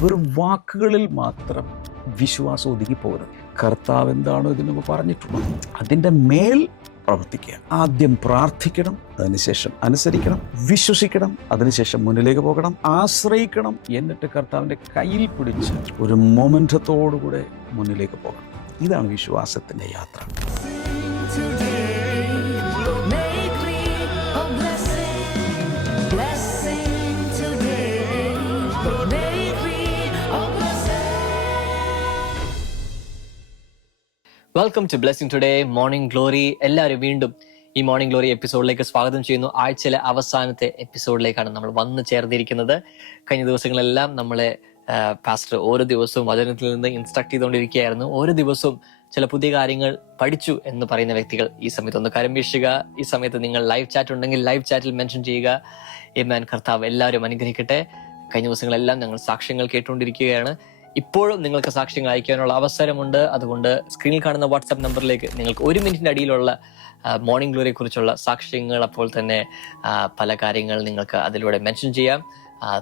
വെറും വാക്കുകളിൽ മാത്രം വിശ്വാസം ഒതുങ്ങിപ്പോകരുത്. കർത്താവ് എന്താണോ ഇതിന് പറഞ്ഞിട്ടുള്ളത് അതിൻ്റെ മേൽ പ്രവർത്തിക്കുക. ആദ്യം പ്രാർത്ഥിക്കണം, അതിനുശേഷം അനുസരിക്കണം, വിശ്വസിക്കണം, അതിനുശേഷം മുന്നിലേക്ക് പോകണം, ആശ്രയിക്കണം, എന്നിട്ട് കർത്താവിൻ്റെ കയ്യിൽ പിടിച്ച് ഒരു മൊമെൻ്റത്തോടുകൂടെ മുന്നിലേക്ക് പോകണം. ഇതാണ് വിശ്വാസത്തിൻ്റെ യാത്ര. Welcome to blessing today morning glory. എല്ലാവരും വീണ്ടും ഈ മോർണിംഗ് ഗ്ലോറി എപ്പിസോഡിലേക്ക് സ്വാഗതം ചെയ്യുന്നു. ആഴ്ചയിലെ അവസാനത്തെ എപ്പിസോഡിലേക്കാണ് നമ്മൾ വന്നു ചേർന്നിരിക്കുന്നത്. കഴിഞ്ഞ ദിവസങ്ങളെല്ലാം നമ്മളെ പാസ്റ്റർ ഓരോ ദിവസവും വചനത്തിൽ നിന്ന് ഇൻസ്ട്രക്ട് ചെയ്തുകൊണ്ടിരിക്കുകയായിരുന്നു. ഓരോ ദിവസവും ചില പുതിയ കാര്യങ്ങൾ പഠിച്ചു എന്ന് പറയുന്ന വ്യക്തികൾ ഈ സമയത്ത് ഒന്ന് കരം വീശുക. ഈ സമയത്ത് നിങ്ങൾ ലൈവ് ചാറ്റ് ഉണ്ടെങ്കിൽ ലൈവ് ചാറ്റിൽ മെൻഷൻ ചെയ്യുക. ആമേൻ. കർത്താവ് എല്ലാവരും അനുഗ്രഹിക്കട്ടെ. കഴിഞ്ഞ ദിവസങ്ങളെല്ലാം ഞങ്ങൾ സാക്ഷ്യങ്ങൾ കേട്ടുകൊണ്ടിരിക്കുകയാണ്. ഇപ്പോഴും നിങ്ങൾക്ക് സാക്ഷ്യങ്ങൾ അയക്കാനുള്ള അവസരമുണ്ട്. അതുകൊണ്ട് സ്ക്രീനിൽ കാണുന്ന വാട്സാപ്പ് നമ്പറിലേക്ക് നിങ്ങൾക്ക് 1 മിനിറ്റിന്റെ അടിയിലുള്ള മോർണിംഗ് ഗ്ലോറിയെ കുറിച്ചുള്ള സാക്ഷ്യങ്ങൾ, അപ്പോൾ തന്നെ പല കാര്യങ്ങൾ നിങ്ങൾക്ക് അതിലൂടെ മെൻഷൻ ചെയ്യാം.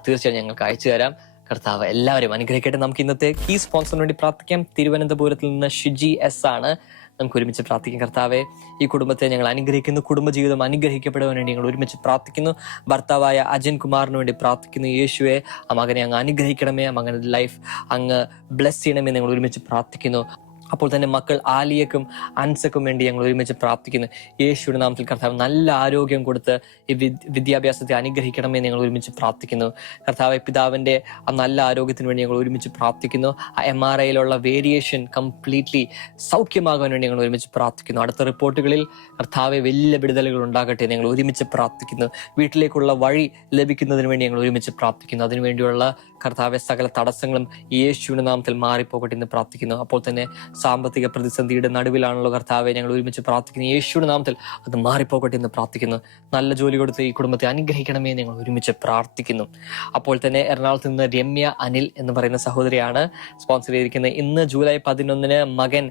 തീർച്ചയായും ഞങ്ങൾക്ക് അയച്ചു തരാം. കർത്താവ് എല്ലാവരും അനുഗ്രഹിക്കട്ടെ. നമുക്ക് ഇന്നത്തെ കീ സ്പോൺസറിന് വേണ്ടി പ്രാർത്ഥിക്കാം. തിരുവനന്തപുരത്തിൽ നിന്ന് ഷിജി എസ് ആണ്. നമുക്ക് ഒരുമിച്ച് പ്രാർത്ഥിക്കാം. കർത്താവെ, ഈ കുടുംബത്തെ ഞങ്ങൾ അനുഗ്രഹിക്കുന്നു. കുടുംബജീവിതം അനുഗ്രഹിക്കപ്പെടാൻ വേണ്ടി ഞങ്ങൾ ഒരുമിച്ച് പ്രാർത്ഥിക്കുന്നു. ഭർത്താവായ അജൻ കുമാറിന് വേണ്ടി പ്രാർത്ഥിക്കുന്നു. യേശുവെ, ആ മകനെ അങ്ങ് അനുഗ്രഹിക്കണമേ, ആ മകന്റെ ലൈഫ് അങ്ങ് ബ്ലെസ് ചെയ്യണമേ ഞങ്ങൾ ഒരുമിച്ച് പ്രാർത്ഥിക്കുന്നു. അപ്പോൾ തന്നെ മക്കൾ ആലിയക്കും അൻസക്കും വേണ്ടി ഞങ്ങൾ ഒരുമിച്ച് പ്രാർത്ഥിക്കുന്നു. യേശുവിന്റെ നാമത്തിൽ കർത്താവ് നല്ല ആരോഗ്യം കൊടുത്ത് ഈ വിദ്യാഭ്യാസത്തെ അനുഗ്രഹിക്കണമേ ഞങ്ങൾ ഒരുമിച്ച് പ്രാർത്ഥിക്കുന്നു. കർത്താവ്, പിതാവിന്റെ ആ നല്ല ആരോഗ്യത്തിന് വേണ്ടി ഞങ്ങൾ ഒരുമിച്ച് പ്രാർത്ഥിക്കുന്നു. ആ MRIയിലുള്ള വേരിയേഷൻ കംപ്ലീറ്റ്ലി സൗഖ്യമാകാൻ വേണ്ടി ഞങ്ങൾ ഒരുമിച്ച് പ്രാർത്ഥിക്കുന്നു. അടുത്ത റിപ്പോർട്ടുകളിൽ കർത്താവെ വലിയ വിടുതലുകൾ ഉണ്ടാകട്ടെ ഞങ്ങൾ ഒരുമിച്ച് പ്രാർത്ഥിക്കുന്നു. വീട്ടിലേക്കുള്ള വഴി ലഭിക്കുന്നതിന് വേണ്ടി ഞങ്ങൾ ഒരുമിച്ച് പ്രാർത്ഥിക്കുന്നു. അതിനുവേണ്ടിയുള്ള കർത്താവെ സകല തടസ്സങ്ങളും യേശുവിന്റെ നാമത്തിൽ മാറിപ്പോകട്ടെ എന്ന് പ്രാർത്ഥിക്കുന്നു. അപ്പോൾ തന്നെ സാമ്പത്തിക പ്രതിസന്ധിയുടെ നടുവിലാണല്ലോ കർത്താവെ, ഞങ്ങൾ ഒരുമിച്ച് പ്രാർത്ഥിക്കുന്നു. യേശുവിന്റെ നാമത്തിൽ അത് മാറിപ്പോകട്ടെ എന്ന് പ്രാർത്ഥിക്കുന്നു. നല്ല ജോലി കൊടുത്ത് ഈ കുടുംബത്തെ അനുഗ്രഹിക്കണമേ ഞങ്ങൾ ഒരുമിച്ച് പ്രാർത്ഥിക്കുന്നു. അപ്പോൾ തന്നെ എറണാകുളത്ത് നിന്ന് രമ്യ അനിൽ എന്ന് പറയുന്ന സഹോദരിയാണ് സ്പോൺസർ ചെയ്തിരിക്കുന്നത്. ഇന്ന് ജൂലൈ 11 മകൻ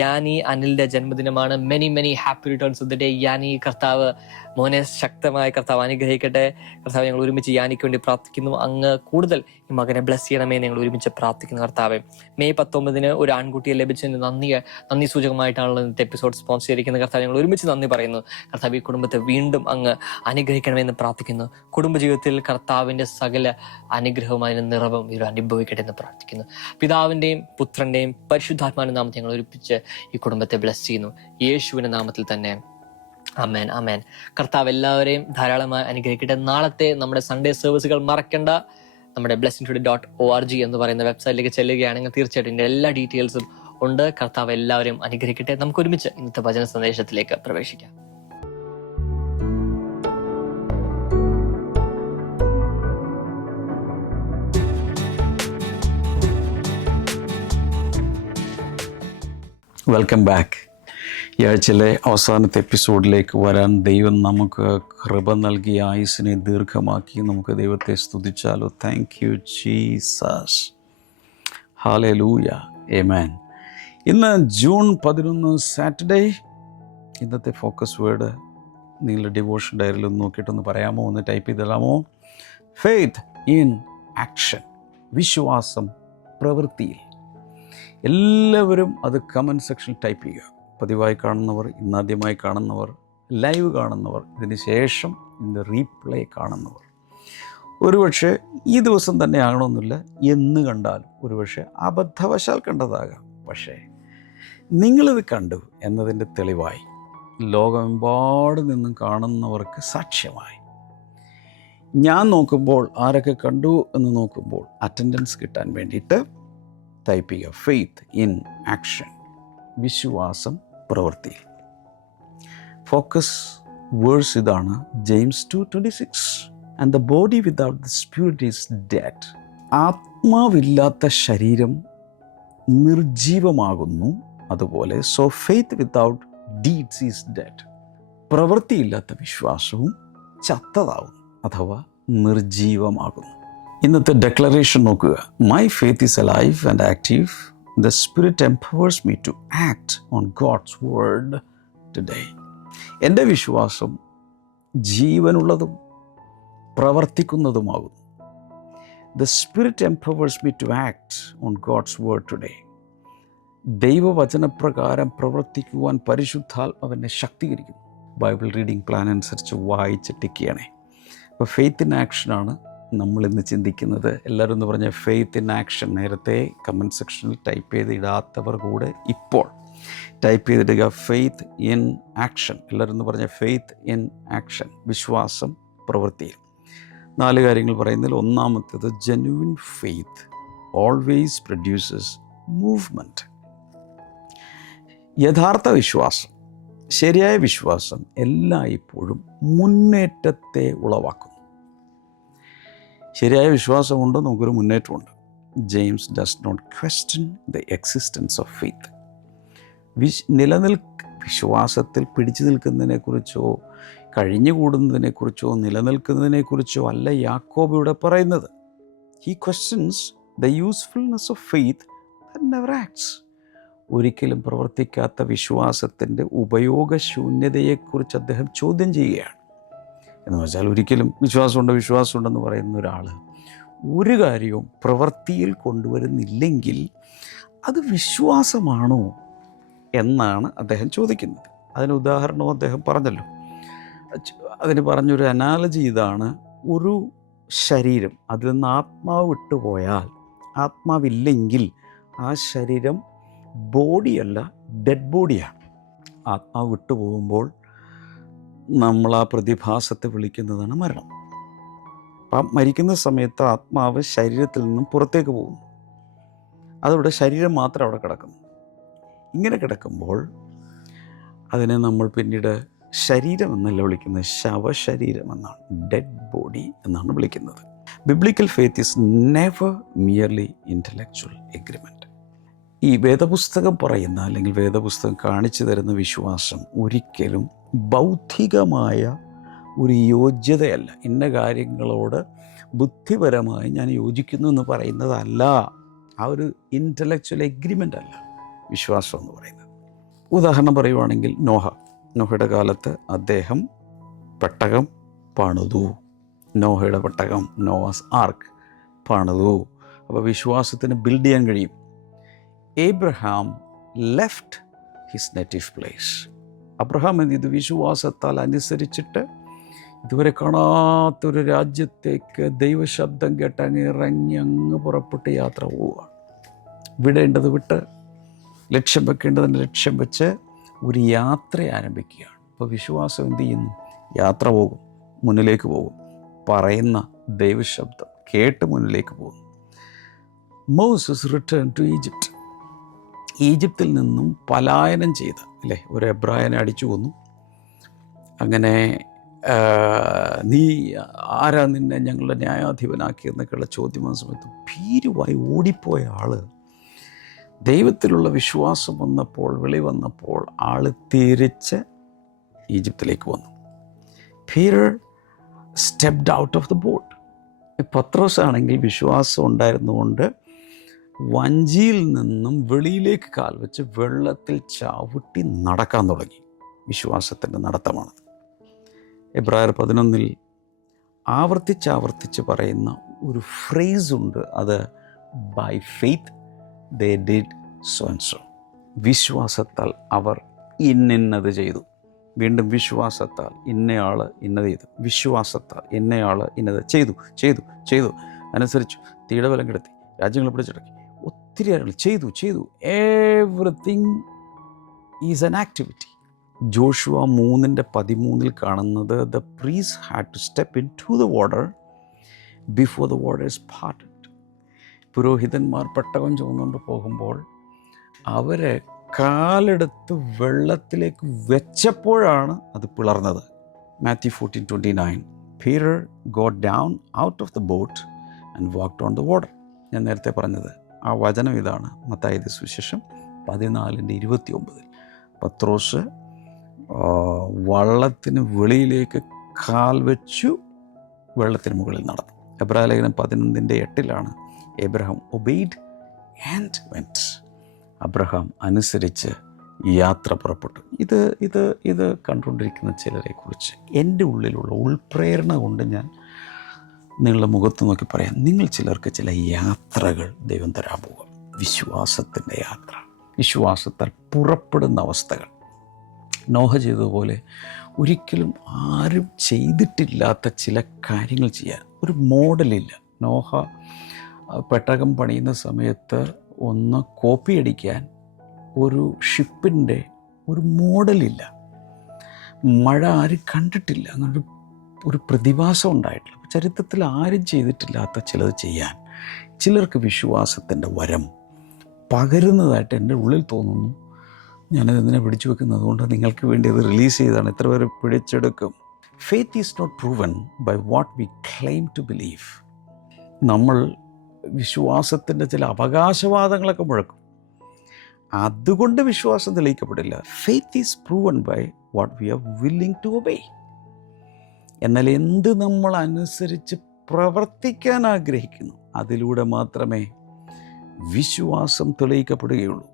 യാനി അനിലിന്റെ ജന്മദിനമാണ്. Many happy returns of the day Yani. കർത്താവ് മോനെ ശക്തമായി കർത്താവ് അനുഗ്രഹിക്കട്ടെ. കർത്താവ്, ഞങ്ങൾ ഒരുമിച്ച് യാനിക്ക് വേണ്ടി പ്രാർത്ഥിക്കുന്നു. അങ്ങ് കൂടുതൽ ഈ മകനെ ബ്ലെസ് ചെയ്യണമേ ഞങ്ങൾ ഒരുമിച്ച് പ്രാർത്ഥിക്കുന്നു. കർത്താവ്, മെയ് 19 ഒരു ആൺകുട്ടിയെ ലഭിച്ചതിന് നന്ദി സൂചകമായിട്ടാണല്ലോ ഇന്നത്തെ എപ്പിസോഡ് സ്പോൺസർ ചെയ്തിരിക്കുന്നത്. കർത്താവ്, ഞങ്ങൾ ഒരുമിച്ച് നന്ദി പറയുന്നു. കർത്താവ്, ഈ കുടുംബത്തെ വീണ്ടും അങ്ങ് അനുഗ്രഹിക്കണമെന്ന് പ്രാർത്ഥിക്കുന്നു. കുടുംബജീവിതത്തിൽ കർത്താവിന്റെ സകല അനുഗ്രഹവും അതിന് നിറവും ഇവർ അനുഭവിക്കട്ടെ എന്ന് പ്രാർത്ഥിക്കുന്നു. പിതാവിന്റെയും പുത്രന്റെയും പരിശുദ്ധാത്മാവിന്റെ നാമത്തിൽ ഞങ്ങൾ ഒരുമിച്ച് ഈ കുടുംബത്തെ ബ്ലെസ് ചെയ്യുന്നു. യേശുവിന്റെ നാമത്തിൽ തന്നെ. ആമേൻ, ആമേൻ. കർത്താവ് എല്ലാവരെയും ധാരാളമായി അനുഗ്രഹിക്കട്ടെ. നാളത്തെ നമ്മുടെ സൺഡേ സർവീസുകൾ മറക്കണ്ട. നമ്മുടെ blessingtoday.org എന്ന് പറയുന്ന വെബ്സൈറ്റിലേക്ക് ചെല്ലുകയാണെങ്കിൽ തീർച്ചയായിട്ടും ഇതിന്റെ എല്ലാ ഡീറ്റെയിൽസും ഉണ്ട്. കർത്താവ് എല്ലാവരെയും അനുഗ്രഹിക്കട്ടെ. നമുക്ക് ഒരുമിച്ച് ഇന്നത്തെ വചന സന്ദേശത്തിലേക്ക് പ്രവേശിക്കാം. Welcome back. ഈ ആഴ്ചയിലെ അവസാനത്തെ എപ്പിസോഡിലേക്ക് വരാൻ ദൈവം നമുക്ക് കൃപ നൽകി ആയുസ്സിനെ ദീർഘമാക്കി. നമുക്ക് ദൈവത്തെ സ്തുതിച്ചാലോ. Thank you Jesus. Hallelujah. Amen. ഇന്ന് ജൂൺ 11 സാറ്റർഡേ. ഇന്നത്തെ ഫോക്കസ് വേർഡ് നിങ്ങളുടെ ഡിവോഷൻ ഡയറിയിൽ ഒന്ന് നോക്കിയിട്ടൊന്ന് പറയാമോ, ഒന്ന് ടൈപ്പ് ചെയ്തിടാമോ? Faith in action. വിശ്വാസം പ്രവൃത്തിയിൽ. എല്ലാവരും അത് കമൻറ്റ് സെക്ഷനിൽ ടൈപ്പ് ചെയ്യുക. പതിവായി കാണുന്നവർ, ഇന്നാദ്യമായി കാണുന്നവർ, ലൈവ് കാണുന്നവർ, ഇതിന് ശേഷം ഇന്ന് റീപ്ലേ കാണുന്നവർ. ഒരുപക്ഷെ ഈ ദിവസം തന്നെ ആകണമെന്നില്ല, എന്ന് കണ്ടാലും ഒരുപക്ഷെ അബദ്ധവശാൽ കണ്ടതാകാം. പക്ഷേ നിങ്ങളിത് കണ്ടു എന്നതിൻ്റെ തെളിവായി ലോകമെമ്പാടും നിന്നും കാണുന്നവർക്ക് സാക്ഷ്യമായി. ഞാൻ നോക്കുമ്പോൾ ആരൊക്കെ കണ്ടു എന്ന് നോക്കുമ്പോൾ അറ്റൻഡൻസ് കിട്ടാൻ വേണ്ടിയിട്ട് ടൈപ്പ് ചെയ്യുക ഫെയ്ത്ത് ഇൻ ആക്ഷൻ. വിശ്വാസം പ്രവൃത്തിയിൽ. ഫോക്കസ് വേഴ്സ് ഇതാണ്, James 2:26. And the body without the spirit is dead. ആത്മാവില്ലാത്ത ശരീരം നിർജീവമാകുന്നു. അതുപോലെ so faith without deeds is dead. പ്രവൃത്തിയില്ലാത്ത വിശ്വാസവും ചത്തതാകുന്നു അഥവാ നിർജീവമാകുന്നു. ഇന്നത്തെ ഡെക്ലറേഷൻ നോക്കുക. My faith is alive and active. The Spirit empowers me to act on God's word today. എൻ്റെ വിശ്വാസം ജീവനുള്ളതും പ്രവർത്തിക്കുന്നതുമാകുന്നു. The Spirit empowers me to act on God's word today. ദൈവവചനപ്രകാരം പ്രവർത്തിക്കുവാൻ പരിശുദ്ധാത്മാവ് എന്നെ ശക്തീകരിക്കുന്നു. ബൈബിൾ റീഡിംഗ് പ്ലാൻ അനുസരിച്ച് വായിച്ച് ടിക്ക് ചെയ്യണേ. അപ്പോൾ ഫെയ്ത്ത് ഇൻ ആക്ഷനാണ് നമ്മളിന്ന് ചിന്തിക്കുന്നത്. എല്ലാവരും എന്ന് പറഞ്ഞാൽ ഫെയ്ത്ത് ഇൻ ആക്ഷൻ. നേരത്തെ കമൻറ്റ് സെക്ഷനിൽ ടൈപ്പ് ചെയ്ത് ഇടാത്തവർ കൂടെ ഇപ്പോൾ ടൈപ്പ് ചെയ്തിടുക, ഫെയ്ത്ത് ഇൻ ആക്ഷൻ. എല്ലാവരും എന്ന് പറഞ്ഞാൽ ഫെയ്ത്ത് ഇൻ ആക്ഷൻ, വിശ്വാസം പ്രവൃത്തിയിൽ. 4 കാര്യങ്ങൾ പറയുന്നതിൽ ഒന്നാമത്തേത്, genuine faith always produces movement. യഥാർത്ഥ വിശ്വാസം, ശരിയായ വിശ്വാസം എല്ലായ്പ്പോഴും മുന്നേറ്റത്തെ ഉളവാക്കുന്നു. ശരിയായ വിശ്വാസമുണ്ട്, നമുക്കൊരു മുന്നേറ്റമുണ്ട്. James does not question the existence of faith. വിശ്വാസത്തിൽ പിടിച്ചു നിൽക്കുന്നതിനെക്കുറിച്ചോ കഴിഞ്ഞുകൂടുന്നതിനെക്കുറിച്ചോ നിലനിൽക്കുന്നതിനെക്കുറിച്ചോ അല്ല യാക്കോബ് ഇവിടെ പറയുന്നത്. He questions the usefulness of faith that never acts. ഒരിക്കലും പ്രവർത്തിക്കാത്ത വിശ്വാസത്തിൻ്റെ ഉപയോഗശൂന്യതയെക്കുറിച്ച് അദ്ദേഹം ചോദ്യം ചെയ്യുകയാണ്. എന്ന് വെച്ചാൽ ഒരിക്കലും വിശ്വാസമുണ്ടെന്ന് പറയുന്ന ഒരാൾ ഒരു കാര്യവും പ്രവൃത്തിയിൽ കൊണ്ടുവരുന്നില്ലെങ്കിൽ അത് വിശ്വാസമാണോ എന്നാണ് അദ്ദേഹം ചോദിക്കുന്നത്. അതിന് ഉദാഹരണവും അദ്ദേഹം പറഞ്ഞല്ലോ. അതിന് പറഞ്ഞൊരു അനാലജി ഇതാണ്: ഒരു ശരീരം, അതിൽ നിന്ന് ആത്മാവ് വിട്ടുപോയാൽ, ആത്മാവില്ലെങ്കിൽ ആ ശരീരം ബോഡിയല്ല, ഡെഡ് ബോഡിയാണ്. ആത്മാവ് വിട്ടുപോകുമ്പോൾ നമ്മൾ ആ പ്രതിഭാസത്തെ വിളിക്കുന്നതാണ് മരണം. അപ്പം മരിക്കുന്ന സമയത്ത് ആത്മാവ് ശരീരത്തിൽ നിന്നും പുറത്തേക്ക് പോകുന്നു. അതവിടെ ശരീരം മാത്രം അവിടെ കിടക്കുന്നു. ഇങ്ങനെ കിടക്കുമ്പോൾ അതിനെ നമ്മൾ പിന്നീട് ശരീരം എന്നല്ല വിളിക്കുന്നത്, ശവശരീരം എന്നാണ്, ഡെഡ് ബോഡി എന്നാണ് വിളിക്കുന്നത്. Biblical faith is never merely intellectual agreement. ഈ വേദപുസ്തകം പറയുന്ന അല്ലെങ്കിൽ വേദപുസ്തകം കാണിച്ചു തരുന്ന വിശ്വാസം ഒരിക്കലും ബൗദ്ധികമായ ഒരു യോഗ്യതയല്ല. ഇന്ന കാര്യങ്ങളോട് ബുദ്ധിപരമായി ഞാൻ യോജിക്കുന്നു എന്ന് പറയുന്നതല്ല. ആ ഒരു ഇൻ്റലക്ച്വൽ എഗ്രിമെൻ്റ് അല്ല വിശ്വാസം എന്ന് പറയുന്നത്. ഉദാഹരണം പറയുവാണെങ്കിൽ നോഹയുടെ കാലത്ത് അദ്ദേഹം പെട്ടകം പണിതു. നോഹയുടെ പെട്ടകം, നോവാസ് ആർക്ക് പണിതു. അപ്പോൾ വിശ്വാസത്തിന് ബിൽഡ് ചെയ്യാൻ കഴിയും. Abraham left his native place. Abraham എന്ത് ചെയ്തു? വിശ്വാസത്താൽ അനുസരിച്ചിട്ട് ഇതുവരെ കാണാത്തൊരു രാജ്യത്തേക്ക് ദൈവശബ്ദം കേട്ട് അങ്ങ് പുറപ്പെട്ട് യാത്ര പോവുക. വിടേണ്ടത് വിട്ട് ലക്ഷ്യം വെക്കേണ്ടതിൻ്റെ ലക്ഷ്യം വെച്ച് ഒരു യാത്ര ആരംഭിക്കുകയാണ്. അപ്പോൾ വിശ്വാസം എന്ത് ചെയ്യുന്നു? യാത്ര പോകും, മുന്നിലേക്ക് പോകും, പറയുന്ന ദൈവശബ്ദം കേട്ട് മുന്നിലേക്ക് പോകുന്നു. Moses return to Egypt. ഈജിപ്തിൽ നിന്നും പലായനം ചെയ്ത് ഒരു എബ്രായനെ അടിച്ചു കൊന്നു. അങ്ങനെ നീ ആരാ നിന്നെ ഞങ്ങളുടെ ന്യായാധിപനാക്കിയെന്നൊക്കെയുള്ള ചോദ്യം വന്ന സമയത്ത് ഭീരുവായി ഓടിപ്പോയ ആൾ ദൈവത്തിലുള്ള വിശ്വാസം വന്നപ്പോൾ, വന്നപ്പോൾ ആൾ തിരിച്ച് ഈജിപ്തിലേക്ക് വന്നു. Peter stepped out of the boat. Pathros ആണെങ്കിൽ വിശ്വാസം ഉണ്ടായിരുന്നുകൊണ്ട് വഞ്ചിയിൽ നിന്നും വെളിയിലേക്ക് കാൽ വെച്ച് വെള്ളത്തിൽ ചവിട്ടി നടക്കാൻ തുടങ്ങി. വിശ്വാസത്തിൻ്റെ നടത്തമാണ്. എബ്രായർ 11 ആവർത്തിച്ച് പറയുന്ന ഒരു ഫ്രേസ് ഉണ്ട്. അത് by faith they did so and so. വിശ്വാസത്താൽ അവർ ഇന്നത് ചെയ്തു. വീണ്ടും വിശ്വാസത്താൽ ഇന്നയാൾ ഇന്നത് ചെയ്തു. വിശ്വാസത്താൽ ഇന്നയാൾ ഇന്നത് ചെയ്തു. അനുസരിച്ചു, തീയുടെ ബലം കിടത്തി, രാജ്യങ്ങൾ പിടിച്ചടക്കി, ഒത്തിരി കാര്യങ്ങൾ ചെയ്തു. Everything is an activity. Joshua 3:13 കാണുന്നത്, the priest had to step into the water before the water is parted. പുരോഹിതന്മാർ പെട്ടകം ചുമന്നുകൊണ്ട് പോകുമ്പോൾ അവരെ കാലെടുത്ത് വെള്ളത്തിലേക്ക് വെച്ചപ്പോഴാണ് അത് പിളർന്നത്. Matthew 14:29 Peter got down out of the boat and walked on the water. ഞാൻ നേരത്തെ പറഞ്ഞത് ആ വചനം ഇതാണ്. മത്തായിയുടെ സുവിശേഷം 14:29. പത്രോസ് വള്ളത്തിന് വെളിയിലേക്ക് കാൽ വെച്ചു വെള്ളത്തിന് മുകളിൽ നടന്നു. എബ്രായലേഖനം 11:8 Abraham obeyed and went. Abraham അനുസരിച്ച് യാത്ര പുറപ്പെട്ടു. ഇത് കണ്ടുകൊണ്ടിരിക്കുന്ന ചിലരെക്കുറിച്ച് എൻ്റെ ഉള്ളിലുള്ള ഉൾപ്രേരണ കൊണ്ട് ഞാൻ നിങ്ങളുടെ മുഖത്ത് നോക്കി പറയാം, നിങ്ങൾ ചിലർക്ക് ചില യാത്രകൾ ദൈവം തരാൻ പോകും. വിശ്വാസത്തിൻ്റെ യാത്ര, വിശ്വാസത്താൽ പുറപ്പെടുന്ന അവസ്ഥകൾ. നോഹ ചെയ്തതുപോലെ ഒരിക്കലും ആരും ചെയ്തിട്ടില്ലാത്ത ചില കാര്യങ്ങൾ ചെയ്യാൻ ഒരു മോഡലില്ല. നോഹ പെട്ടകം പണിയുന്ന സമയത്ത് ഒന്ന് കോപ്പി അടിക്കാൻ ഒരു ഷിപ്പിൻ്റെ ഒരു മോഡലില്ല. മഴ ആരും കണ്ടിട്ടില്ല, അങ്ങനൊരു ഒരു പ്രതിഭാസം ഉണ്ടായിട്ടില്ല. ചരിത്രത്തിൽ ആരും ചെയ്തിട്ടില്ലാത്ത ചിലത് ചെയ്യാൻ ചിലർക്ക് വിശ്വാസത്തിൻ്റെ വരം പകരുന്നതായിട്ട് എൻ്റെ ഉള്ളിൽ തോന്നുന്നു. ഞാനത് എന്തിനെ പിടിച്ചു വെക്കുന്നത്? അതുകൊണ്ട് നിങ്ങൾക്ക് വേണ്ടി അത് റിലീസ് ചെയ്താണ്. എത്ര പേര് പിടിച്ചെടുക്കും? Faith is not proven by what we claim to believe. നമ്മൾ വിശ്വാസത്തിൻ്റെ ചില അവകാശവാദങ്ങളൊക്കെ മുഴക്കും, അതുകൊണ്ട് വിശ്വാസം തെളിയിക്കപ്പെടില്ല. Faith is proven by what we are willing to obey. എന്നാൽ എന്ത് നമ്മൾ അനുസരിച്ച് പ്രവർത്തിക്കാൻ ആഗ്രഹിക്കുന്നു, അതിലൂടെ മാത്രമേ വിശ്വാസം തെളിയിക്കപ്പെടുകയുള്ളൂ.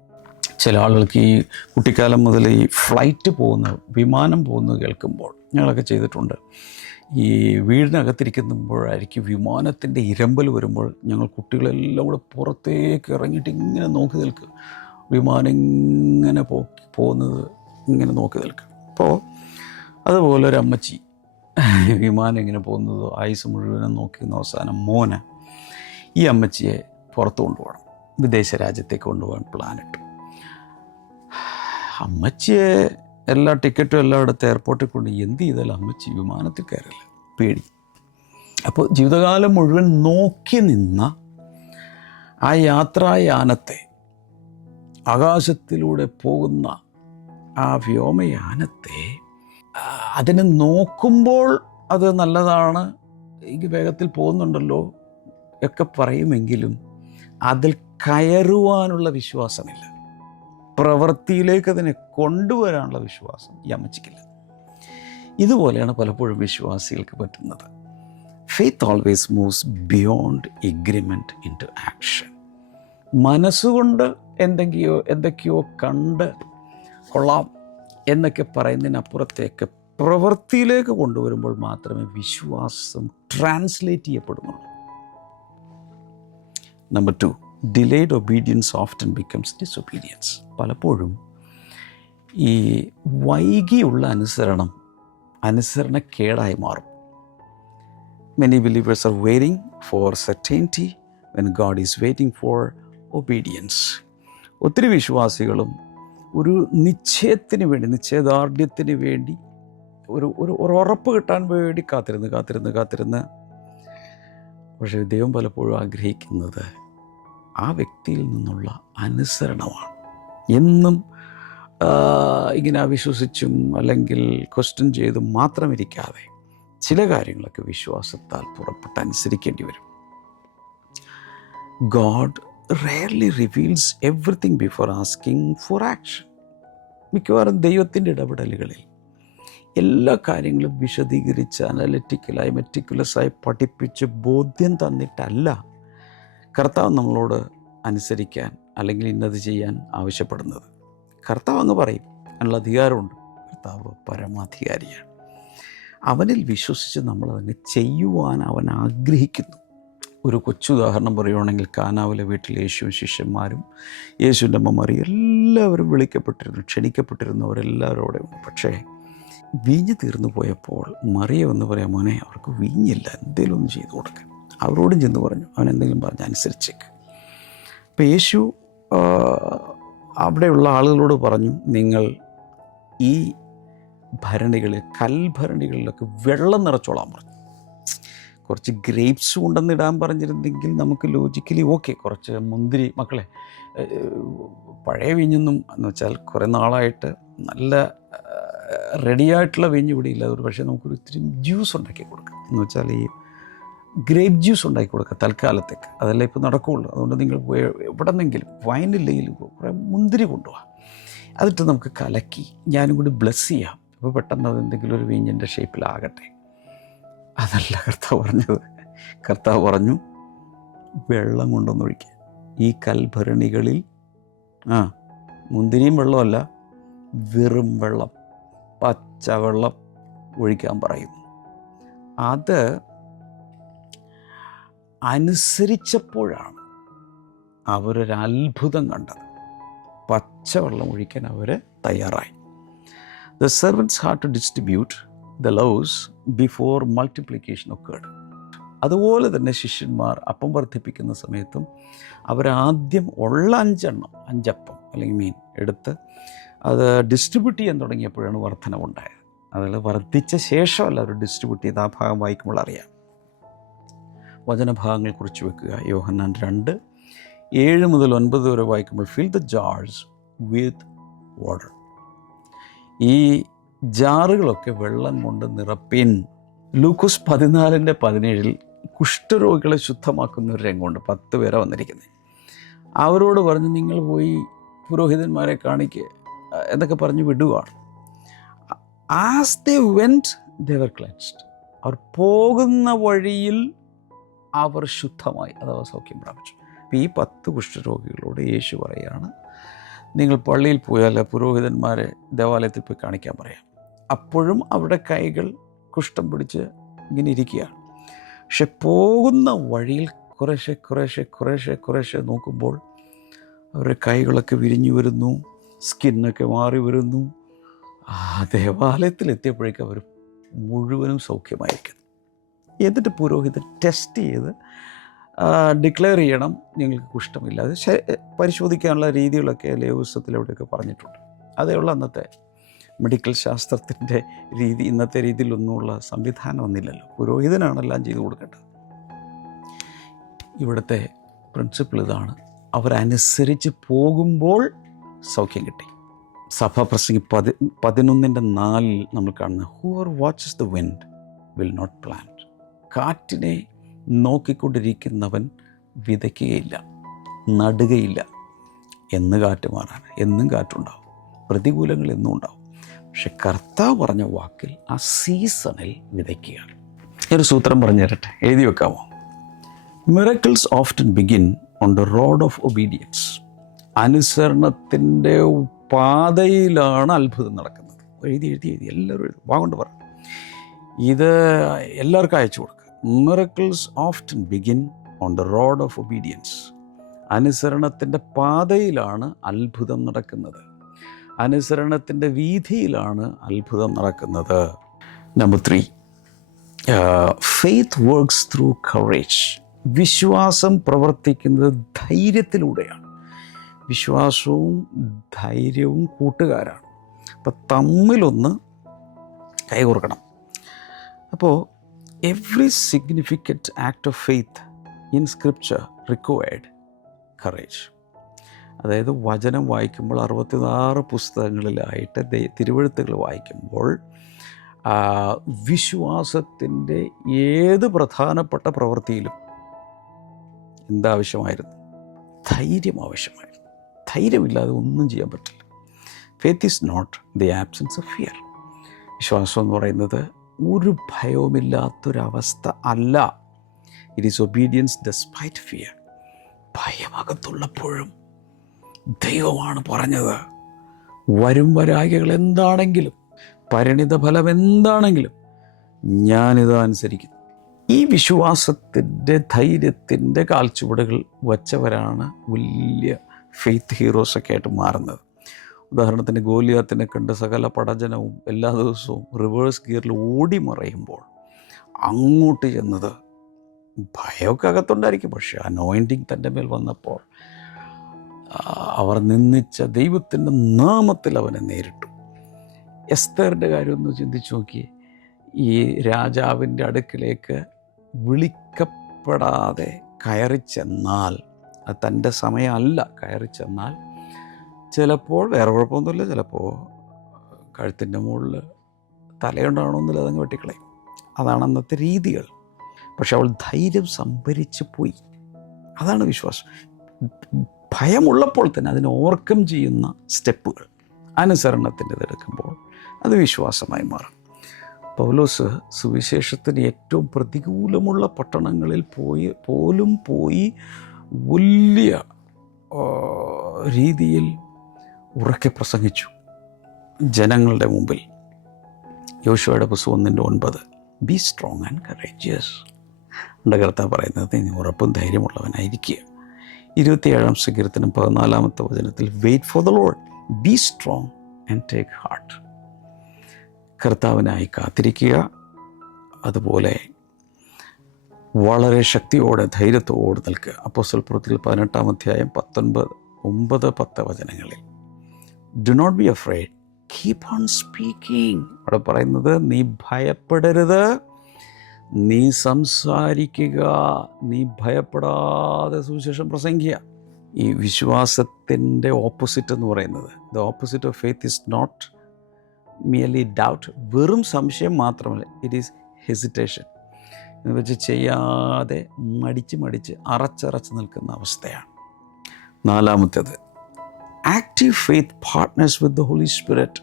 ചില ആളുകൾക്ക് ഈ കുട്ടിക്കാലം മുതൽ ഈ ഫ്ലൈറ്റ് പോകുന്ന, വിമാനം പോകുന്നത് കേൾക്കുമ്പോൾ, ഞങ്ങളൊക്കെ ചെയ്തിട്ടുണ്ട്, ഈ വീടിനകത്തിരിക്കുമ്പോഴായിരിക്കും വിമാനത്തിൻ്റെ ഇരമ്പൽ വരുമ്പോൾ ഞങ്ങൾ കുട്ടികളെല്ലാം കൂടെ പുറത്തേക്ക് ഇറങ്ങിയിട്ട് ഇങ്ങനെ നോക്കി നിൽക്കുക. വിമാനം ഇങ്ങനെ പോകുന്നത് ഇങ്ങനെ നോക്കി നിൽക്കുക. അപ്പോൾ അതുപോലെ ഒരു അമ്മച്ചി വിമാനം ഇങ്ങനെ പോകുന്നത് ആയുസ് മുഴുവനും നോക്കുന്ന അവസാനം മോന് ഈ അമ്മച്ചിയെ പുറത്ത് കൊണ്ടുപോകണം, വിദേശ രാജ്യത്തേക്ക് കൊണ്ടുപോകാൻ പ്ലാനിട്ടു. അമ്മച്ചിയെ എല്ലാ ടിക്കറ്റും എല്ലാം എടുത്ത് എയർപോർട്ടിൽ കൊണ്ട് എന്ത് ചെയ്താലും അമ്മച്ചി വിമാനത്തിൽ കയറില്ല, പേടി. അപ്പോൾ ജീവിതകാലം മുഴുവൻ നോക്കി നിന്ന ആ യാത്രായാനത്തെ, ആകാശത്തിലൂടെ പോകുന്ന ആ വ്യോമയാനത്തെ, അതിനെ നോക്കുമ്പോൾ അത് നല്ലതാണ്, എനിക്ക് വേഗത്തിൽ പോകുന്നുണ്ടല്ലോ ഒക്കെ പറയുമെങ്കിലും അതിൽ കയറുവാനുള്ള വിശ്വാസമില്ല, പ്രവൃത്തിയിലേക്ക് അതിനെ കൊണ്ടുവരാനുള്ള വിശ്വാസം ഈ അമ്മച്ചിക്കില്ല. ഇതുപോലെയാണ് പലപ്പോഴും വിശ്വാസികൾക്ക് പറ്റുന്നത്. Faith always moves beyond agreement into action. മനസ്സുകൊണ്ട് എന്തൊക്കെയോ കണ്ട് കൊള്ളാം എന്നൊക്കെ പറയുന്നതിനപ്പുറത്തേക്ക് പ്രവൃത്തിയിലേക്ക് കൊണ്ടുവരുമ്പോൾ മാത്രമേ വിശ്വാസം ട്രാൻസ്ലേറ്റ് ചെയ്യപ്പെടുന്നുള്ളൂ. Number 2, delayed obedience often becomes disobedience. പലപ്പോഴും ഈ വൈകിയുള്ള അനുസരണക്കേടായി മാറും. Many believers are waiting for certainty when God is waiting for obedience. ഒത്തിരി വിശ്വാസികളും ഒരു നിശ്ചയദാർഢ്യത്തിന് വേണ്ടി ഒരു ഉറപ്പ് കിട്ടാൻ വേണ്ടി കാത്തിരുന്ന് പക്ഷേ ദൈവം പലപ്പോഴും ആഗ്രഹിക്കുന്നത് ആ വ്യക്തിയിൽ നിന്നുള്ള അനുസരണമാണ്. എന്നും ഇങ്ങനെ അവിശ്വസിച്ചും അല്ലെങ്കിൽ ക്വസ്റ്റ്യൻ ചെയ്തും മാത്രം ഇരിക്കാതെ ചില കാര്യങ്ങളൊക്കെ വിശ്വാസത്താൽ പുറപ്പെട്ട് അനുസരിക്കേണ്ടി വരും. God rarely reveals everything before asking for action. മിക്കവാറും ദൈവത്തിൻ്റെ ഇടപെടലുകളിൽ എല്ലാ കാര്യങ്ങളും വിശദീകരിച്ച് അനലിറ്റിക്കലായി മെറ്റിക്കുലസായി പഠിപ്പിച്ച് ബോധ്യം തന്നിട്ടല്ല കർത്താവ് നമ്മളോട് അനുസരിക്കാൻ അല്ലെങ്കിൽ ഇന്നത് ചെയ്യാൻ ആവശ്യപ്പെടുന്നത്. കർത്താവ് അങ്ങ് പറയും, അതിനുള്ള അധികാരമുണ്ട്. കർത്താവ് പരമാധികാരിയാണ്. അവനിൽ വിശ്വസിച്ച് നമ്മളതങ്ങ് ചെയ്യുവാൻ അവൻ ആഗ്രഹിക്കുന്നു. ഒരു കൊച്ചുദാഹരണം പറയുകയാണെങ്കിൽ, കാനാവിലെ വീട്ടിൽ യേശുവും ശിഷ്യന്മാരും യേശുവിൻ്റെ അമ്മ മറിയ എല്ലാവരും ക്ഷണിക്കപ്പെട്ടിരുന്നവരെല്ലാവരും ഉണ്ട്. പക്ഷേ വീഞ്ഞ് തീർന്നു പോയപ്പോൾ മറിയ എന്ന് പറയാം, മോനെ അവർക്ക് വീഞ്ഞില്ല, എന്തെങ്കിലും ഒന്ന് ചെയ്തു കൊടുക്കാൻ. അവരോടും ചെന്ന് പറഞ്ഞു, അവൻ എന്തെങ്കിലും പറഞ്ഞ് അനുസരിച്ചേക്ക്. അപ്പോൾ യേശു അവിടെയുള്ള ആളുകളോട് പറഞ്ഞു, നിങ്ങൾ ഈ കൽഭരണികളിലൊക്കെ വെള്ളം നിറച്ചോളാൻ പറഞ്ഞു. കുറച്ച് ഗ്രേപ്സ് കൊണ്ടുവന്നിടാൻ പറഞ്ഞിരുന്നെങ്കിൽ നമുക്ക് ലോജിക്കലി ഓക്കെ. കുറച്ച് മുന്തിരി, മക്കളെ പഴയ വീഞ്ഞൊന്നും എന്ന് വെച്ചാൽ കുറേ നാളായിട്ട് നല്ല റെഡിയായിട്ടുള്ള വീഞ്ഞ് ഇവിടെ ഇല്ല. അതൊരു പക്ഷേ നമുക്കൊരു ഇത്തിരി ജ്യൂസ് ഉണ്ടാക്കി കൊടുക്കാം. എന്ന് വെച്ചാൽ ഈ ഗ്രേപ്പ് ജ്യൂസ് ഉണ്ടാക്കി കൊടുക്കുക തൽക്കാലത്തേക്ക്. അതല്ലേ ഇപ്പോൾ നടക്കുകയുള്ളൂ. അതുകൊണ്ട് നിങ്ങൾ എവിടെ നിന്നെങ്കിലും വൈനില്ലെങ്കിലും കുറേ മുന്തിരി കൊണ്ടുപോകാം. അതിട്ട് നമുക്ക് കലക്കി ഞാനും കൂടി ബ്ലെസ് ചെയ്യാം. അപ്പോൾ പെട്ടെന്ന് അതെന്തെങ്കിലും ഒരു വീഞ്ഞിൻ്റെ ഷേപ്പിലാകട്ടെ. അതല്ല കർത്താവ് പറഞ്ഞത്. കർത്താവ് പറഞ്ഞു, വെള്ളം കൊണ്ടൊന്നൊഴിക്കുക. ഈ കൽഭരണികളിൽ മുന്തിരിയും വെള്ളമല്ല, വെറും വെള്ളം, പച്ചവെള്ളം ഒഴിക്കാൻ പറയുന്നു. അത് അനുസരിച്ചപ്പോഴാണ് അവരൊരത്ഭുതം കണ്ടത്. പച്ചവെള്ളം ഒഴിക്കാൻ അവർ തയ്യാറായി. The servants had to distribute the loaves before multiplication occurred. അതുപോലെ തന്നെ ശിഷ്യന്മാർ അപ്പം വർദ്ധിപ്പിക്കുന്ന സമയത്തും അവരാദ്യം ഉള്ള 5 അപ്പം അല്ലെങ്കിൽ മീൻ എടുത്ത് അത് ഡിസ്ട്രിബ്യൂട്ട് ചെയ്യാൻ തുടങ്ങിയപ്പോഴാണ് വർധനവുണ്ടായത്. അതിൽ വർദ്ധിച്ച ശേഷമല്ല അവർ ഡിസ്ട്രിബ്യൂട്ട് ചെയ്ത്. ആ ഭാഗം വായിക്കുമ്പോൾ അറിയാം. വചനഭാഗങ്ങൾ കുറിച്ച് വെക്കുക. യോഹന്നാൻ 2:7-9 വരെ വായിക്കുമ്പോൾ fill the jars with water. ഈ ജാറുകളൊക്കെ വെള്ളം കൊണ്ട് നിറപ്പിൻ. ലൂക്കോസ് 14:17 കുഷ്ഠരോഗികളെ ശുദ്ധമാക്കുന്ന ഒരു രംഗമുണ്ട്. 10 പേരെ വന്നിരിക്കുന്നത്. അവരോട് പറഞ്ഞ് നിങ്ങൾ പോയി പുരോഹിതന്മാരെ കാണിക്കുക എന്നൊക്കെ പറഞ്ഞ് വിടുകയാണ്. As they went they were cleansed. അവർ പോകുന്ന വഴിയിൽ അവർ ശുദ്ധമായി, അഥവാ സൗഖ്യം പ്രാപിച്ചു. അപ്പോൾ ഈ 10 കുഷ്ഠരോഗികളോട് യേശു പറയുകയാണ്, നിങ്ങൾ പള്ളിയിൽ പോയാൽ പുരോഹിതന്മാരെ ദേവാലയത്തിൽ പോയി കാണിക്കാൻ പറയാം. അപ്പോഴും അവരുടെ കൈകൾ കുഷ്ഠം പിടിച്ച് ഇങ്ങനെ ഇരിക്കുകയാണ്. പക്ഷെ പോകുന്ന വഴിയിൽ കുറേശ്ശെ നോക്കുമ്പോൾ അവരുടെ കൈകളൊക്കെ വിരിഞ്ഞു വരുന്നു, സ്കിന്നൊക്കെ മാറി വരുന്നു. ദേവാലയത്തിലെത്തിയപ്പോഴേക്കും അവർ മുഴുവനും സൗഖ്യമായിരിക്കുന്നു. എന്നിട്ട് പുരോഹിതൻ ടെസ്റ്റ് ചെയ്ത് ഡിക്ലെയർ ചെയ്യണം നിങ്ങൾക്ക് കുഷ്ഠമില്ല. അത് പരിശോധിക്കാനുള്ള രീതികളൊക്കെ ലേവ്യപുസ്തകത്തിലൂടെയൊക്കെ പറഞ്ഞിട്ടുണ്ട്. അതേയുള്ള അന്നത്തെ മെഡിക്കൽ ശാസ്ത്രത്തിൻ്റെ രീതി. ഇന്നത്തെ രീതിയിലൊന്നുമുള്ള സംവിധാനം ഒന്നുമില്ലല്ലോ. പുരോഹിതനാണെല്ലാം ചെയ്തു കൊടുക്കേണ്ടത്. ഇവിടുത്തെ പ്രിൻസിപ്പിൾ ഇതാണ്. അവരനുസരിച്ച് പോകുമ്പോൾ സൗഖ്യം കിട്ടി. സഭാപ്രസംഗി 11:4 നമ്മൾ കാണുന്ന whoever watches the wind will not plant. കാറ്റിനെ നോക്കിക്കൊണ്ടിരിക്കുന്നവൻ വിതയ്ക്കുകയില്ല, നടുകയില്ല. എന്ന് കാറ്റ് മാറാണ്. എന്നും കാറ്റുണ്ടാവും, പ്രതികൂലങ്ങൾ എന്നും ഉണ്ടാവും. പക്ഷെ കർത്താവ് പറഞ്ഞ വാക്കിൽ ആ സീസണിൽ വിതയ്ക്കുകയാണ്. ഒരു സൂത്രം പറഞ്ഞു തരട്ടെ, എഴുതി വെക്കാമോ? Miracles often begin on the road of obedience. അനുസരണത്തിൻ്റെ പാതയിലാണ് അത്ഭുതം നടക്കുന്നത്. എഴുതി എല്ലാവരും എഴുതി വാഗൊണ്ട് പറ. ഇത് എല്ലാവർക്കും അയച്ചു കൊടുക്കുക. Miracles often begin on the road of obedience. അനുസരണത്തിൻ്റെ പാതയിലാണ് അത്ഭുതം നടക്കുന്നത്. അനുസരണത്തിൻ്റെ വീതിയിലാണ് അത്ഭുതം നടക്കുന്നത്. Number 3, faith works through courage. വിശ്വാസം പ്രവർത്തിക്കുന്നത് ധൈര്യത്തിലൂടെയാണ്. വിശ്വാസവും ധൈര്യവും കൂട്ടുകാരാണ്. അപ്പം തമ്മിലൊന്ന് കൈകോർക്കണം. അപ്പോൾ every significant act of faith in scripture required courage. അതായത് വചനം വായിക്കുമ്പോൾ 66 പുസ്തകങ്ങളിലായിട്ട് തിരുവെഴുത്തുകൾ വായിക്കുമ്പോൾ വിശ്വാസത്തിൻ്റെ ഏത് പ്രധാനപ്പെട്ട പ്രവൃത്തിയിലും എന്താവശ്യമായിരുന്നു? ധൈര്യം ആവശ്യമായിരുന്നു. ധൈര്യമില്ലാതെ ഒന്നും ചെയ്യാൻ പറ്റില്ല. Faith is not the absence of fear. വിശ്വാസം എന്ന് പറയുന്നത് ഒരു ഭയവുമില്ലാത്തൊരവസ്ഥ അല്ല. It is obedience despite fear. ഭയമകത്തുള്ളപ്പോഴും ദൈവമാണ് പറഞ്ഞത്, വരും വരായികൾ എന്താണെങ്കിലും പരിണിത ഫലം എന്താണെങ്കിലും ഞാനിത് അനുസരിക്കുന്നു. ഈ വിശ്വാസത്തിൻ്റെ ധൈര്യത്തിൻ്റെ കാൽച്ചുവടുകൾ വച്ചവരാണ് വലിയ ഫെയ്ത്ത് ഹീറോസൊക്കെ ആയിട്ട് മാറുന്നത്. ഉദാഹരണത്തിന് ഗോലിയാത്തിനെ കണ്ട് സകല പടജനവും എല്ലാ ദിവസവും റിവേഴ്സ് ഗിയറിൽ ഓടി മറയുമ്പോൾ അങ്ങോട്ട് ചെന്നത് ഭയമൊക്കെ അകത്തുണ്ടായിരിക്കും. പക്ഷേ അനോയിൻറ്റിങ് തൻ്റെ മേൽ വന്നപ്പോൾ അവർ നിന്ദിച്ച ദൈവത്തിൻ്റെ നാമത്തിൽ അവനെ നേരിട്ടു. എസ്തേറിൻ്റെ കാര്യം ഒന്ന് ചിന്തിച്ച് നോക്കിയേ. ഈ രാജാവിൻ്റെ അടുക്കിലേക്ക് വിളിക്കപ്പെടാതെ കയറി ചെന്നാൽ, അത് തൻ്റെ സമയമല്ല, കയറി ചെന്നാൽ ചിലപ്പോൾ വേറെ കുഴപ്പമൊന്നുമില്ല, ചിലപ്പോൾ കഴുത്തിൻ്റെ മുകളിൽ തലയുണ്ടാകണമെന്നില്ല, അതങ്ങ് വെട്ടിക്കളയും. അതാണ് അന്നത്തെ രീതികൾ. പക്ഷെ അവൾ ധൈര്യം സംഭരിച്ച് പോയി. അതാണ് വിശ്വാസം. ഭയമുള്ളപ്പോൾ തന്നെ അതിനെ ഓവർകം ചെയ്യുന്ന സ്റ്റെപ്പുകൾ അനുസരണത്തിൻ്റെത് എടുക്കുമ്പോൾ അത് വിശ്വാസമായി മാറും. പൗലോസ് സുവിശേഷത്തിന് ഏറ്റവും പ്രതികൂലമുള്ള പട്ടണങ്ങളിൽ പോയി വലിയ രീതിയിൽ ഉറക്കെ പ്രസംഗിച്ചു ജനങ്ങളുടെ മുമ്പിൽ. യോശുവയുടെ പുസ്തകം 1:9 ബി സ്ട്രോങ് ആൻഡ് കറേജിയസ്. എൻ്റെ കർത്താവ് പറയുന്നത്, നീ ഉറപ്പും ധൈര്യമുള്ളവനായിരിക്കുക. 27-ാം സങ്കീർത്തനം 14-ാമത്തെ വചനത്തിൽ, wait for the Lord, be strong and take heart. കർത്താവിനായി കാത്തിരിക്കുക, അതുപോലെ വളരെ ശക്തിയോടെ ധൈര്യത്തോടെ നിൽക്കുക. അപ്പോസ്തലപ്രവൃത്തികൾ 18-ാം അധ്യായം 9-10 വചനങ്ങളിൽ, do not be afraid, keep on speaking. അവിടെ പറയുന്നത്, നീ ഭയപ്പെടരുത്, നീ സംസാരിക്കുക, നീ ഭയപ്പെടാതെ സുവിശേഷം പ്രസംഗിക്കുക. ഈ വിശ്വാസത്തിൻ്റെ ഓപ്പോസിറ്റ് എന്ന് പറയുന്നത്, the opposite of faith is not merely doubt, വെറും സംശയം മാത്രമല്ല, ഇറ്റ് ഈസ് ഹെസിറ്റേഷൻ. എന്ന് വെച്ച് ചെയ്യാതെ മടിച്ച് അറച്ചറച്ച് നിൽക്കുന്ന അവസ്ഥയാണ്. 4-ാമത്തേത്, active faith partners with the Holy Spirit.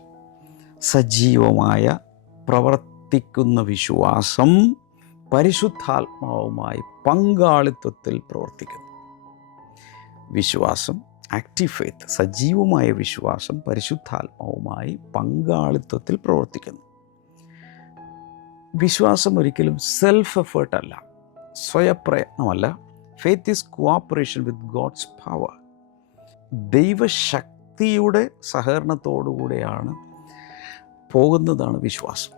സജീവമായ പ്രവർത്തിക്കുന്ന വിശ്വാസം പരിശുദ്ധാത്മാവുമായി പങ്കാളിത്വത്തിൽ പ്രവർത്തിക്കുന്നു. വിശ്വാസം, ആക്റ്റീവ് ഫെയ്ത്ത്, സജീവമായ വിശ്വാസം പരിശുദ്ധാത്മാവുമായി പങ്കാളിത്വത്തിൽ പ്രവർത്തിക്കുന്നു. വിശ്വാസം ഒരിക്കലും സെൽഫ് എഫേർട്ട് അല്ല, സ്വയപ്രയത്നമല്ല. Faith is cooperation with God's power. ദൈവശക്തിയുടെ സഹകരണത്തോടുകൂടെയാണ് പോകുന്നതാണ് വിശ്വാസം.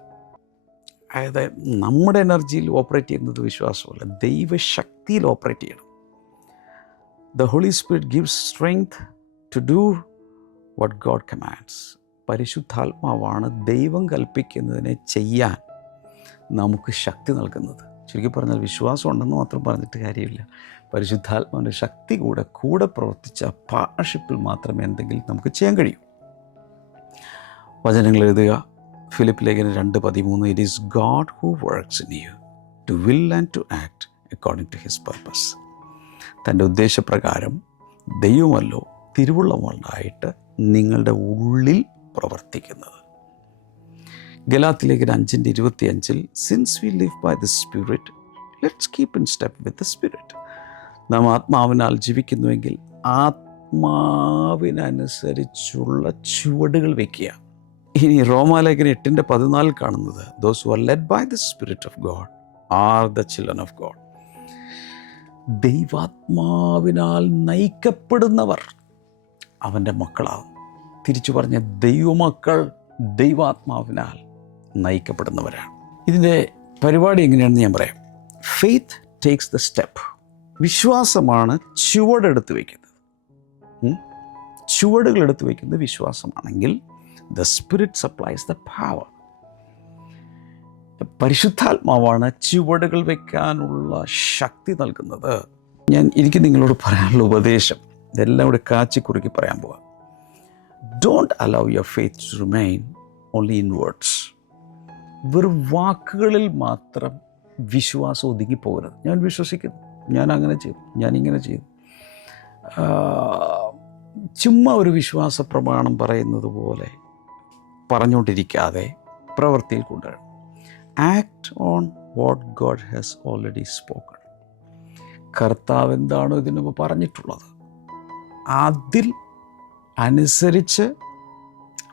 അതായത് നമ്മുടെ എനർജിയിൽ ഓപ്പറേറ്റ് ചെയ്യുന്നത് വിശ്വാസമല്ല, ദൈവശക്തിയിൽ ഓപ്പറേറ്റ് ചെയ്യണം. The Holy Spirit gives strength to do what God commands. പരിശുദ്ധാത്മാവാണ് ദൈവം കൽപ്പിക്കുന്നതിനെ ചെയ്യാൻ നമുക്ക് ശക്തി നൽകുന്നത്. ചുരുക്കി പറഞ്ഞാൽ, വിശ്വാസം ഉണ്ടെന്ന് മാത്രം പറഞ്ഞിട്ട് കാര്യമില്ല. പരിശുദ്ധാത്മാവിൻ്റെ ശക്തി കൂടെ പ്രവർത്തിച്ച പാർട്ണർഷിപ്പിൽ മാത്രമേ എന്തെങ്കിലും നമുക്ക് ചെയ്യാൻ കഴിയൂ. വചനങ്ങൾ എഴുതുക. ഫിലിപ്പ് ലേഖനം 2:13, it is God who works in you to will and to act according to his purpose. തൻ്റെ ഉദ്ദേശപ്രകാരം ദൈവമല്ലോ തിരുവുള്ളമുണ്ടായിട്ട് നിങ്ങളുടെ ഉള്ളിൽ പ്രവർത്തിക്കുന്നത്. ഗലാത്യലേഖനം 5:25, since we live by the spirit let's keep in step with the spirit. നാം ആത്മാവിനാൽ ജീവിക്കുന്നുവെങ്കിൽ ആത്മാവിനനുസരിച്ചുള്ള ചുവടുകൾ വയ്ക്കുക. ഇനി റോമാലേഖനം 8:14 കാണുന്നത്, those who are led by the Spirit of God are the children of God. ദൈവാത്മാവിനാൽ നയിക്കപ്പെടുന്നവർ അവൻ്റെ മക്കളാകും. തിരിച്ചു പറഞ്ഞ, ദൈവമക്കൾ ദൈവാത്മാവിനാൽ നയിക്കപ്പെടുന്നവരാണ്. ഇതിൻ്റെ പരിപാടി എങ്ങനെയാണെന്ന് ഞാൻ പറയാം. Faith takes the step. വിശ്വാസമാണ് ചുവടെടുത്ത് വയ്ക്കുന്നത്. ചുവടുകൾ എടുത്ത് വയ്ക്കുന്നത് വിശ്വാസമാണെങ്കിൽ, the Spirit supplies the power. പരിശുദ്ധാത്മാവാണ് ചുവടുകൾ വയ്ക്കാനുള്ള ശക്തി നൽകുന്നത്. എനിക്ക് നിങ്ങളോട് പറയാനുള്ള ഉപദേശം ഇതെല്ലാം കൂടെ കാച്ചിക്കുറുക്കി പറയാൻ പോവാം. Don't allow your faith to remain only in words. വെറും വാക്കുകളിൽ മാത്രം വിശ്വാസം ഒതുങ്ങിപ്പോകരുത്. ഞാൻ വിശ്വസിക്കുന്നു, ഞാൻ അങ്ങനെ ചെയ്തു, ഞാനിങ്ങനെ ചെയ്തു, ചുമ്മാ ഒരു വിശ്വാസ പ്രമാണം പറയുന്നത് പോലെ പറഞ്ഞുകൊണ്ടിരിക്കാതെ പ്രവൃത്തിയിൽ കൊണ്ടുവരണം. Act on what God has already spoken. കർത്താവ് എന്താണോ ഇതിനു മുമ്പ് പറഞ്ഞിട്ടുള്ളത് അതിൽ അനുസരിച്ച്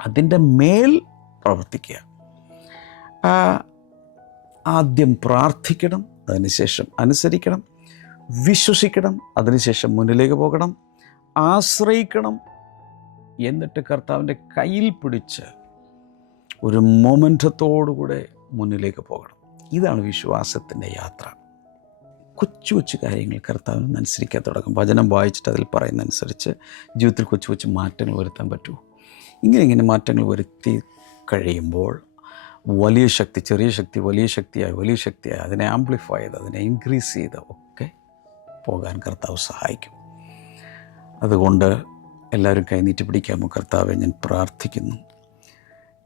അതിൻ്റെ മേൽ പ്രവർത്തിക്കുക. ആദ്യം പ്രാർത്ഥിക്കണം, അതിനുശേഷം അനുസരിക്കണം, വിശ്വസിക്കണം, അതിനുശേഷം മുന്നിലേക്ക് പോകണം, ആശ്രയിക്കണം, എന്നിട്ട് കർത്താവിൻ്റെ കയ്യിൽ പിടിച്ച് ഒരു മൊമെൻ്റത്തോടുകൂടെ മുന്നിലേക്ക് പോകണം. ഇതാണ് വിശ്വാസത്തിൻ്റെ യാത്ര. കൊച്ചു കൊച്ചു കാര്യങ്ങൾ കർത്താവിന് അനുസരിക്കാൻ തുടങ്ങും. വചനം വായിച്ചിട്ട് അതിൽ പറയുന്നതനുസരിച്ച് ജീവിതത്തിൽ കൊച്ചു കൊച്ചു മാറ്റങ്ങൾ വരുത്താൻ പറ്റുമോ? ഇങ്ങനെ മാറ്റങ്ങൾ വരുത്തി കഴിയുമ്പോൾ വലിയ ശക്തി, ചെറിയ ശക്തി, വലിയ ശക്തിയായി അതിനെ ആംപ്ലിഫൈ ചെയ്ത് അതിനെ ഇൻക്രീസ് ചെയ്ത് ഒക്കെ പോകാൻ കർത്താവ് സഹായിക്കും. അതുകൊണ്ട് എല്ലാവരും കൈനീട്ടി പിടിക്കാമോ? കർത്താവെ, ഞാൻ പ്രാർത്ഥിക്കുന്നു,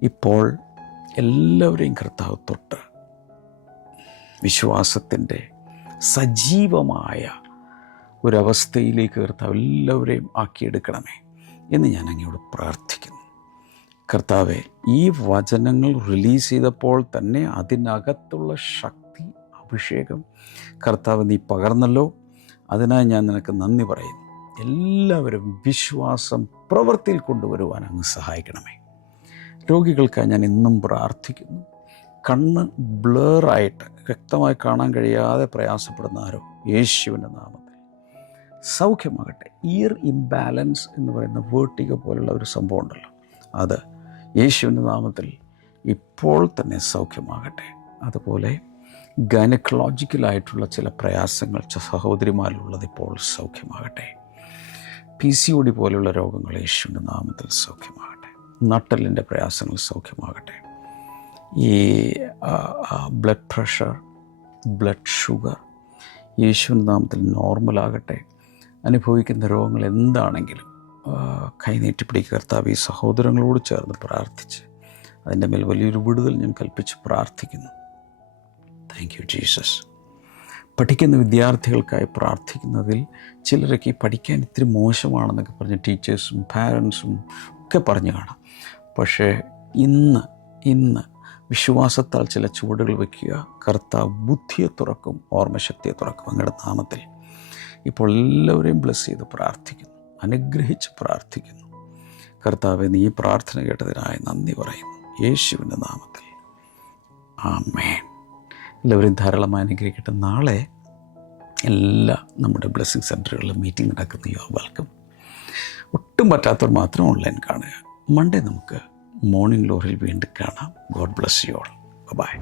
ഇപ്പോൾ എല്ലാവരെയും കർത്താവ് തൊട്ട് വിശ്വാസത്തിൻ്റെ സജീവമായ ഒരവസ്ഥയിലേക്ക് കർത്താവ് എല്ലാവരെയും ആക്കിയെടുക്കണമേ എന്ന് ഞാൻ അങ്ങയോട് പ്രാർത്ഥിക്കുന്നു. കർത്താവെ, ഈ വചനങ്ങൾ റിലീസ് ചെയ്തപ്പോൾ തന്നെ അതിനകത്തുള്ള ശക്തി, അഭിഷേകം കർത്താവ് നീ പകർന്നല്ലോ. അതിനായി ഞാൻ നിനക്ക് നന്ദി പറയുന്നു. എല്ലാവരും വിശ്വാസം പ്രവൃത്തിയിൽ കൊണ്ടുവരുവാൻ അങ്ങ് സഹായിക്കണമേ. രോഗികൾക്കായി ഞാൻ ഇന്നും പ്രാർത്ഥിക്കുന്നു. കണ്ണ് ബ്ലറായിട്ട് വ്യക്തമായി കാണാൻ കഴിയാതെ പ്രയാസപ്പെടുന്ന ആരോ യേശുവിൻ്റെ നാമത്തിൽ സൗഖ്യമാകട്ടെ. ഇയർ ഇംബാലൻസ് എന്ന് പറയുന്ന വേർട്ടിക പോലുള്ള ഒരു സംഭവം ഉണ്ടല്ലോ, അത് യേശുവിൻ്റെ നാമത്തിൽ ഇപ്പോൾ തന്നെ സൗഖ്യമാകട്ടെ. അതുപോലെ ഗൈനക്കോളജിക്കലായിട്ടുള്ള ചില പ്രയാസങ്ങൾ സഹോദരിമാരിലുള്ളത് ഇപ്പോൾ സൗഖ്യമാകട്ടെ. PCOD പോലെയുള്ള രോഗങ്ങൾ യേശുവിൻ്റെ നാമത്തിൽ സൗഖ്യമാകട്ടെ. നട്ടലിൻ്റെ പ്രയാസങ്ങൾ സൗഖ്യമാകട്ടെ. ഈ ബ്ലഡ് പ്രഷർ, ബ്ലഡ് ഷുഗർ യേശുവിൻ്റെ നാമത്തിൽ നോർമലാകട്ടെ. അനുഭവിക്കുന്ന രോഗങ്ങൾ എന്താണെങ്കിലും കൈനീട്ടി പിടിക്കുക കർത്താവ്. ഈ സഹോദരങ്ങളോട് ചേർന്ന് പ്രാർത്ഥിച്ച് അതിൻ്റെ മേൽ വലിയൊരു വിടുതൽ ഞാൻ കൽപ്പിച്ച് പ്രാർത്ഥിക്കുന്നു. Thank you Jesus. പഠിക്കുന്ന വിദ്യാർത്ഥികൾക്കായി പ്രാർത്ഥിക്കുന്നതിൽ ചിലരൊക്കെ ഈ പഠിക്കാൻ ഇത്തിരി മോശമാണെന്നൊക്കെ പറഞ്ഞ് ടീച്ചേഴ്സും പാരൻസും ഒക്കെ പറഞ്ഞു കാണാം. പക്ഷേ ഇന്ന് വിശ്വാസത്താൽ ചില ചുവടുകൾ വയ്ക്കുക. കർത്താവ് ബുദ്ധിയെ തുറക്കും, ഓർമ്മശക്തിയെ തുറക്കും. അങ്ങയുടെ നാമത്തിൽ ഇപ്പോൾ എല്ലാവരെയും ബ്ലെസ് ചെയ്ത് പ്രാർത്ഥിക്കുന്നു, അനുഗ്രഹിച്ച് പ്രാർത്ഥിക്കുന്നു. കർത്താവെ, നീ പ്രാർത്ഥന കേട്ടതിനായി നന്ദി പറയുന്നു യേശുവിൻ്റെ നാമത്തിൽ. ആമേൻ. എല്ലാവരും ധാരാളമായി അനുഗ്രഹിക്കട്ടെ. നാളെ എല്ലാ നമ്മുടെ ബ്ലെസ്സിങ് സെൻറ്ററുകളിലും മീറ്റിംഗ് നടക്കുന്നു. You are welcome. ഒട്ടും പറ്റാത്തവർ മാത്രം ഓൺലൈൻ കാണുക. മൺഡേ നമുക്ക് മോർണിംഗ് ഗ്ലോറിയിൽ വീണ്ടും കാണാം. God bless you all. By.